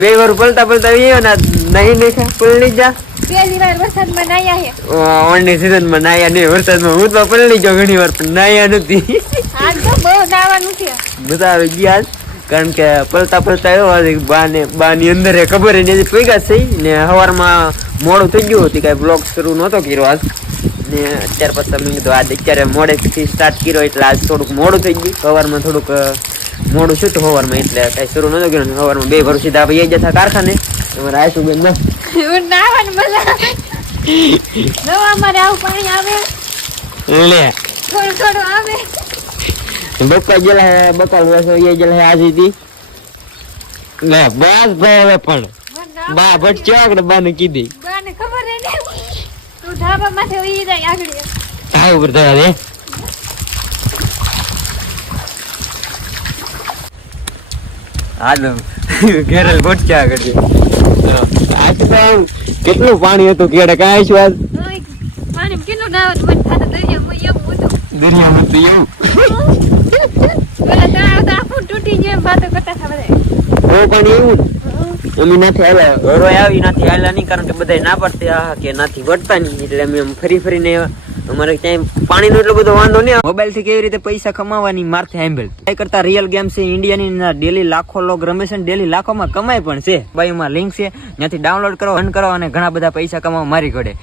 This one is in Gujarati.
બે વાર પલટા પલટા આવ્યો ને નહીં દેખા પલળી જા પહેલી વાર વરસાદમાં નાયા હે ઓણની સીઝન માં નાયા નહીં વરસાદમાં હું તો પલળી ગયો ઘણી વાર પણ નાયા નથી આજ તો બહુ નાવાનું છે મજા આવી ગયા કારણ કે પલટા પલટા આવ્યો બાની અંદર ખબર ને પૈગા થઈ ને સવારમાં મોડું થઈ ગયું હતું કઈ બ્લોગ શરૂ નહોતો કર્યો આજ ને અત્યાર પછી મેં કીધું આજ અત્યારે મોડેથી સ્ટાર્ટ કર્યો એટલે આજ થોડુંક મોડું થઈ ગયું સવારમાં થોડુંક મોડું છું સવારમાં એટલે કઈ શરૂ નતો કર્યો સવારમાં બે ભર સીધા ભાઈ જતા કારખાને અમારે આવીશું બેન નાવાનું મજા આવે નવા અમારે આવું પાણી આવે લે થોડું થોડું આવે બપ્પા ગયેલા હે બકાલ વર્ષો એ ગયેલા હે આજે થી લે બસ ભાઈ હવે પણ બા ભટ ચોકડ બાને કીધી બાને ખબર હે ને તું ધાબા માથે ઉઈ જાય આગળ આ ઉપર થયા રે હાલો ઘેરલ ભટક્યા કરજે આજ તો કેટલું પાણી હતું કેડે કાંઈ શું આજ પાણી કેટલું નાવાનું મન થાતું દરિયામાં એવું હતું દરિયામાં તો એવું પેલા તળાવ તો આખું તૂટી જાય વાતો કરતા હતા બધા બહુ પાણી એવું અમે નથી હાલ્યા રોય આવી નથી હાલ્યા નહીં કારણ કે બધા ના પડતી કે નથી વટતા નહીં એટલે અમે ફરી ફરીને અમારે ક્યાંય પાણીનો એટલો બધો વાંધો નહીં મોબાઈલ થી કેવી રીતે પૈસા કમાવાની મારથી સાંભળ ટ્રાય કરતા રિયલ ગેમ છે ઇન્ડિયાની ડેલી લાખો લોગ રમે છે ડેલી લાખોમાં કમાય પણ છે બાઈમાં લિંક છે ત્યાંથી ડાઉનલોડ કરો રન કરો અને ઘણા બધા પૈસા કમાવા મારી ઘડે